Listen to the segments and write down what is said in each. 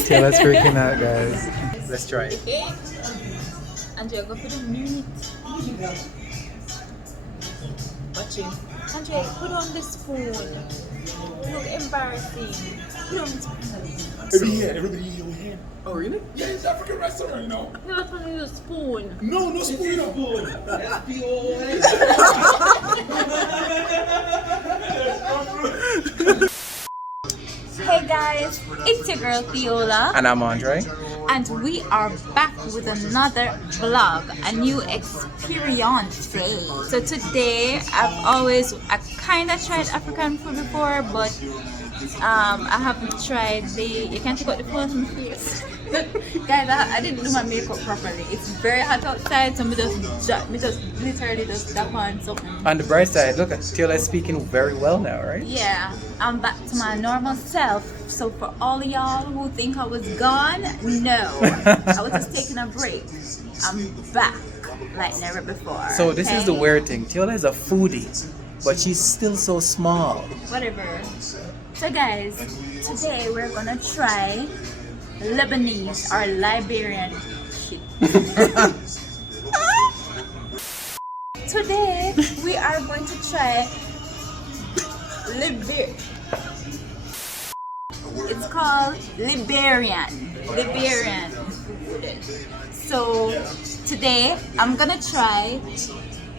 Taylor's freaking out, guys. Let's try it. Andrea, go for the meat. Watch it. Andrea, put on the spoon. Look embarrassing. Put on the spoon. Everybody eat your hand. Oh, really? Yeah, it's African restaurant, you know. No, that's only the spoon. No spoon. Hey guys, it's your girl Fiola. And I'm Andre. And we are back with another vlog, a new experience. So today, I kind of tried African food before, but I haven't tried you can't take out the phone from my face. Guys, I didn't do my makeup properly. It's very hot outside, so me just literally just tap on something. On the bright side, look, Taylor is speaking very well now, right? Yeah, I'm back to my normal self. So for all of y'all who think I was gone, no, I was just taking a break. I'm back like never before. So this is the weird thing. Taylor is a foodie, but she's still so small. Whatever. So guys, today we're gonna try Lebanese or Liberian shit. Today we are going to try It's called Liberian food. So today I'm gonna try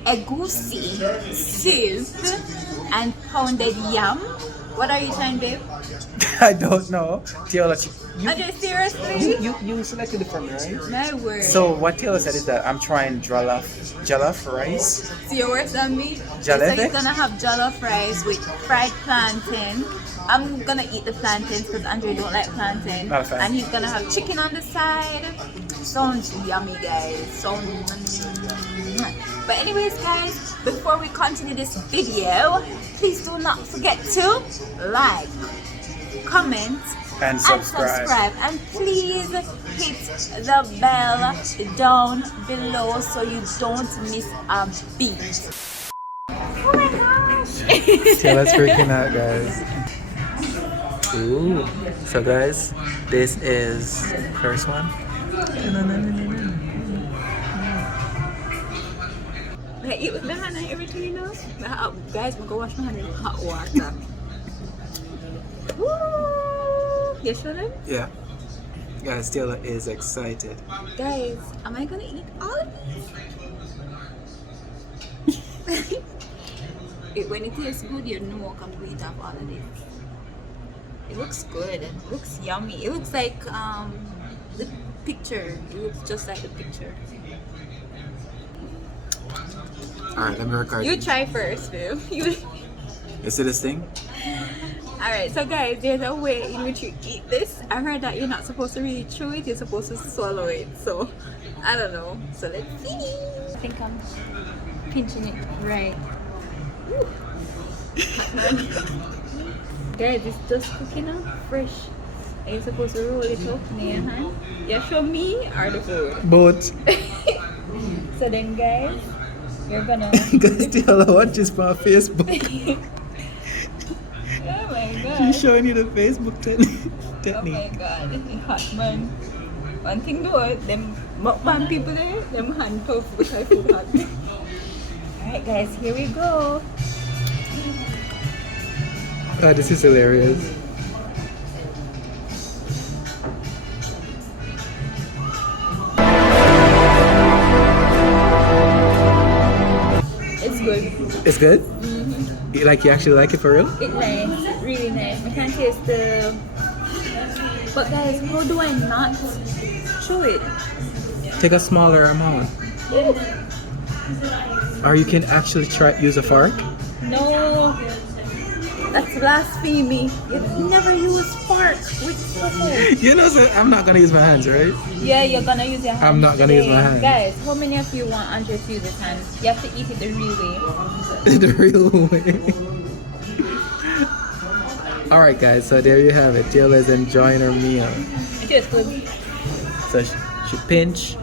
Egusi soup and pounded yam. What are you trying, babe? I don't know. Taylor, Are you seriously? you selected it for me, right? My word. So what Taylor said is that I'm trying jollof rice. So you're worse than me? Jollof? So you're gonna have jollof rice with fried plantain. I'm gonna eat the plantains because Andre don't like plantain. Not a fan. And he's gonna have chicken on the side. Sounds yummy, guys. But anyways, guys, before we continue this video, please do not forget to like, comment, And subscribe. And please hit the bell down below so you don't miss a beat. Oh my gosh! Taylor's freaking out, guys. Ooh. So guys, this is first one. Like eat with the hand and everything, you know? Guys, I'm gonna go wash my hand in hot water. Woo! You sure then? Yeah. Guys, Taylor is excited. Guys, am I gonna eat all of these? When it tastes good, you know I'm gonna eat up all of this. It looks good. It looks yummy. It looks like the picture. It looks just like the picture. Alright, let me record. You try first, babe. You see this thing? Alright, so guys, there's a way in which you eat this. I heard that you're not supposed to really chew it, you're supposed to swallow it. So, I don't know. So let's see. I think I'm pinching it right. Guys, it's just cooking up fresh. Are you supposed to roll it up in your hand? You show me or the food? Both. So then guys, you're gonna... Guys, Taylor watches my Facebook. Oh my god. She's showing you the Facebook technique. Oh my god, this is hot, man. One thing though, them mukbang people there, them hand tough with my food hot. Alright guys, here we go. God, this is hilarious. It's good. It's good? Mm-hmm. You actually like it for real? It's nice, really nice. I can't taste the... But guys, how do I not chew it? Take a smaller amount. Or you can actually use a fork. No, that's blasphemy. You never use fork with fufu. You know, so I'm not gonna use my hands, right? Yeah, you're gonna use your hands. I'm not gonna use my hands. Guys, how many of you want Andre to use his hands? You have to eat it the real way. The real way. Alright guys, so there you have it. Taylor's enjoying her meal. It tastes good. So she pinch.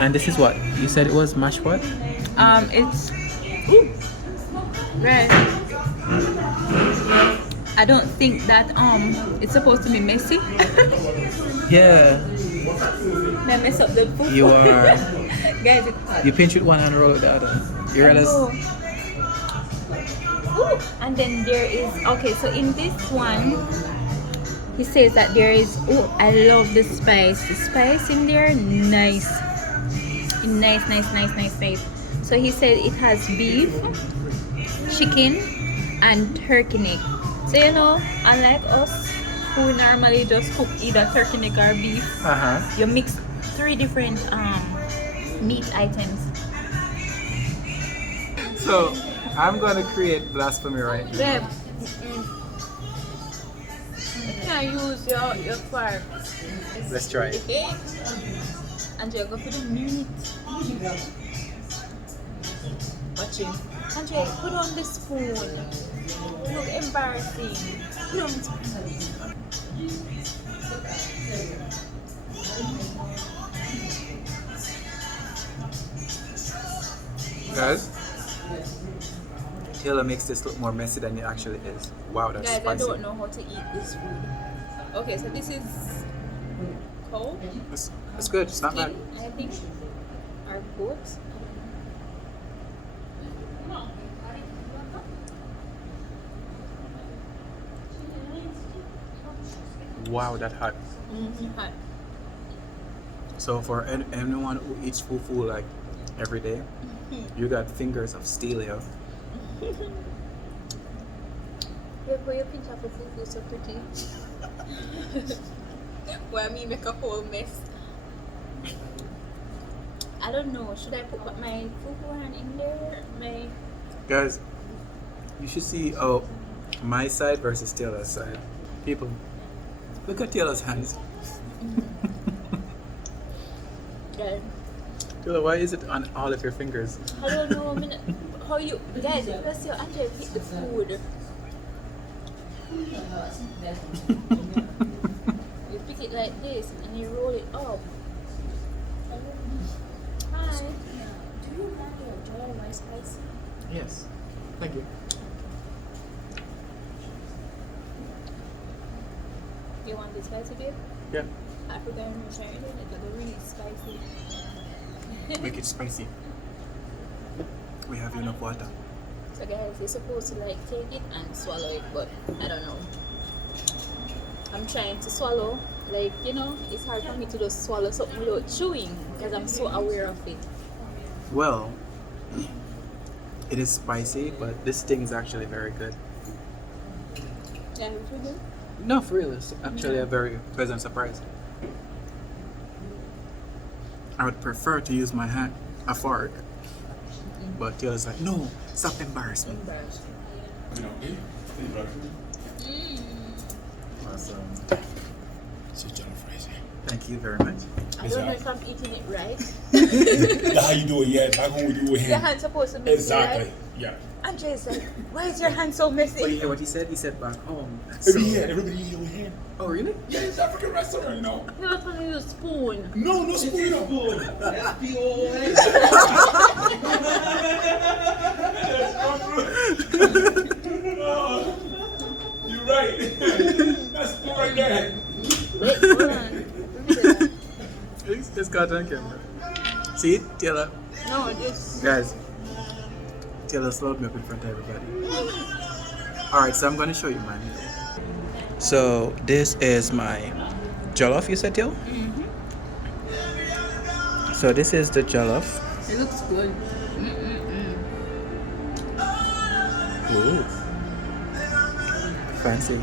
And this is what? You said it was mashed what? It's red I don't think that it's supposed to be messy. Yeah, May I mess up the food? you are. Guys, it's hot. You pinch with one hand and roll with the other. You realize? Oh. Ooh, and then there is okay. So in this one, he says that there is. Oh, I love the spice. The spice in there, nice. Nice. So he said it has beef, chicken, and turkey neck. So you know, unlike us who normally just cook either turkey neck or beef, you mix 3 different meat items. So I'm gonna create blasphemy right now. Babe, you can use your fork. Let's try it. Okay? And you go for the meat. Watch it. Andre, put on the spoon. Look embarrassing. Put on the spoon. Guys, Taylor makes this look more messy than it actually is. Wow, that's Guys, spicy. I don't know how to eat this food. Okay, so this is cold. It's good. It's not bad. Skin, I think. Or goat. Wow, that hot. Hot. So for anyone who eats fufu like every day, you got fingers of steel here. Look where your pinch of the fufu so pretty. Why me make a whole mess? I don't know. Should I put my fufu hand in there? Guys, you should see my side versus Taylor's side. People, look at Taylor's hands. Guys, Taylor, why is it on all of your fingers? I don't know. How you guys? Because your Andre pick the food. You pick it like this and you roll it up. Hi. Do you like your Jollof spicy? Yes. Thank you. You want the spicy babe? Yeah. African American, it's really spicy. Make it spicy. We have enough water. So guys, you're supposed to like take it and swallow it, but I don't know. I'm trying to swallow, like, you know, it's hard for me to just swallow something without chewing because I'm so aware of it. Well, it is spicy, but this thing is actually very good. Yeah, what you do? No, for real, it's actually a very pleasant surprise. I would prefer to use my hand, a fork, but Taylor's like, no, stop embarrassing me. Embarrassed. Awesome. It's just Jollof rice. Thank you very much. I don't know if I'm eating it right. That's how you do it, yeah. Back when we do it with Your him. hand's supposed to be Exactly. right. Yeah. Andre's like, why is your hand so messy? But you hear what he said? He said back home. Everybody eat it with him. Oh, really? Yeah, it's African restaurant, you know. You don't want to use a spoon. No, no spoon, no spoon. You're right. That's spoon right there. Wait, hold on. It's got on camera. See it, Taylor? No, this. Guys, Taylor slowed me up in front of everybody. Alright, so I'm going to show you mine. So this is my jollof, you said, Taylor? So this is the jollof. It looks good. Ooh. Fancy.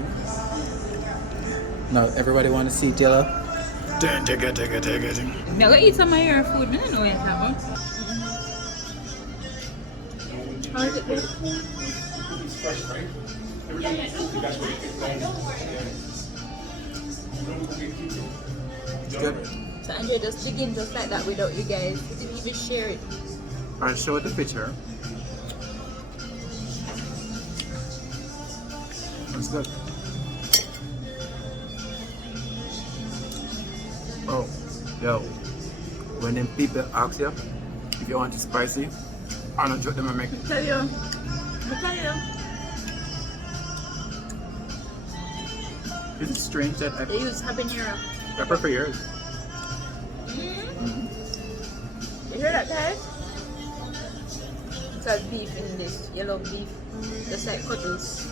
Now everybody want to see Taylor? Take it. Now go eat some of your food. I don't know what's happening. How is it? It's fresh, right? That's what It's good. So Andre just begin just like that without you guys. He didn't even share it. I'll show the picture. It's good. Oh, yo. When them people ask you if you want it spicy, I don't joke them and make it. I tell you. strange that They use habanero. I prefer yours. You hear that, guys? It's got beef in this, yellow beef, just like cuttles.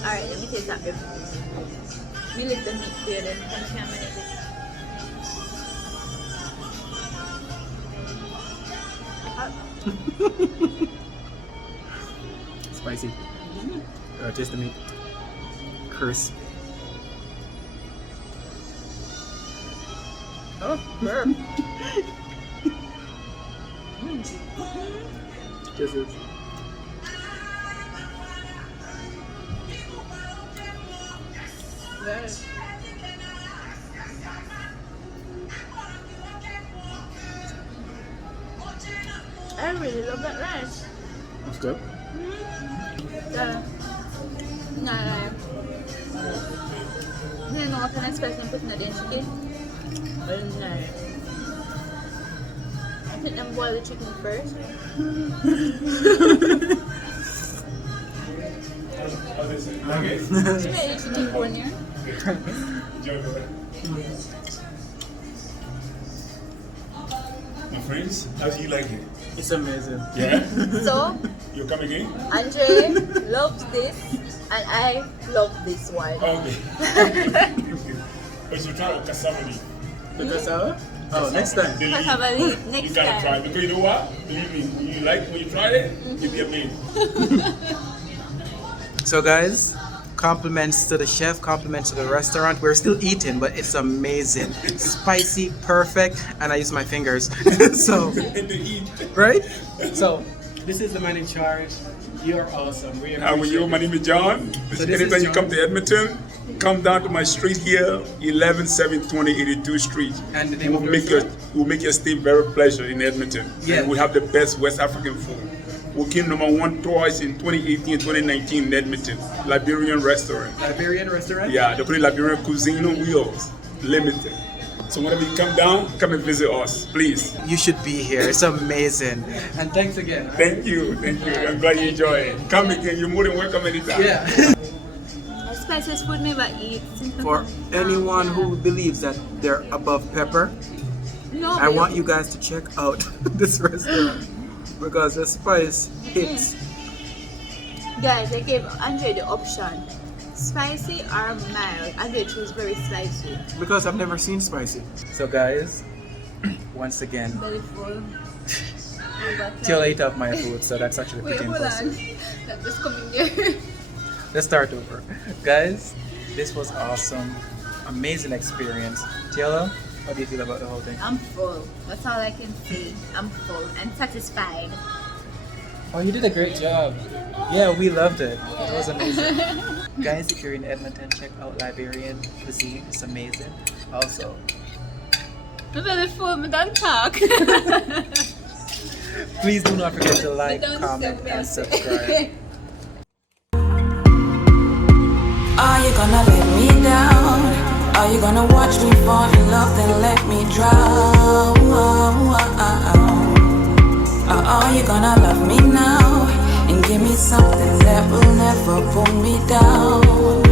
Alright, let me taste that beef. Let me lift the meat here then, and can manage it. Spicy. Taste the meat. Crisp. Oh, burp. This is. Yes. I really love that rice. That's good. Nah, you know what kind of spice I'm putting in the chicken? Nah. I think I'm boil the chicken first. You made the chicken bone here. My friends, how do you like it? It's amazing. Yeah? So, You come again? Andre loves this and I love this one. Okay. But you try with cassava leaf. The cassava? Oh, next time. The leaf. Cassava leaf, You next gotta try time. it. Because you know what? Believe me, when you like when you try it, you'll be amazed. So guys, compliments to the chef, compliments to the restaurant. We're still eating, but it's amazing. Spicy, perfect, and I use my fingers. So, And they eat. right? So, this is the man in charge. You're awesome. We How are you? My name is John. So this Anytime is you come to Edmonton, come down to my street here, 11-720 82nd Street. And the name of the We'll make your stay very pleasure in Edmonton. Yeah. And we have the best West African food. We came #1 twice in 2018 and 2019 in Edmonton. Liberian restaurant. Liberian restaurant? Yeah, they put Liberian cuisine on wheels. Limited. So whenever you come down, come and visit us, please. You should be here. It's amazing. And thanks again. Thank you. Thank you. I'm glad you enjoy it. Come again. You're more than welcome anytime. Yeah. The spiciest food me ever eat. For anyone who believes that they're above pepper, No, I want you guys to check out this restaurant because the spice hits. Guys, I gave Andre the option. Spicy or mild? Andre chose very spicy. Because I've never seen spicy. So guys, once again, Very full. till I eat up my food, so that's actually Wait, pretty hold impressive. on. That just coming there. Let's start over. Guys, this was awesome. Amazing experience. Tiela, how do you feel about the whole thing? I'm full. That's all I can say. I'm full and satisfied. Oh, you did a great job. Yeah, we loved it. It was amazing. Guys, if you're in Edmonton, check out Liberian Cuisine. It's amazing. Also, I'm very full, but don't talk. please do not forget to like, comment, and subscribe. Are you gonna let me down? Are you gonna watch me fall in love, then let me drown? Or are you gonna love me now and give me something that will never pull me down?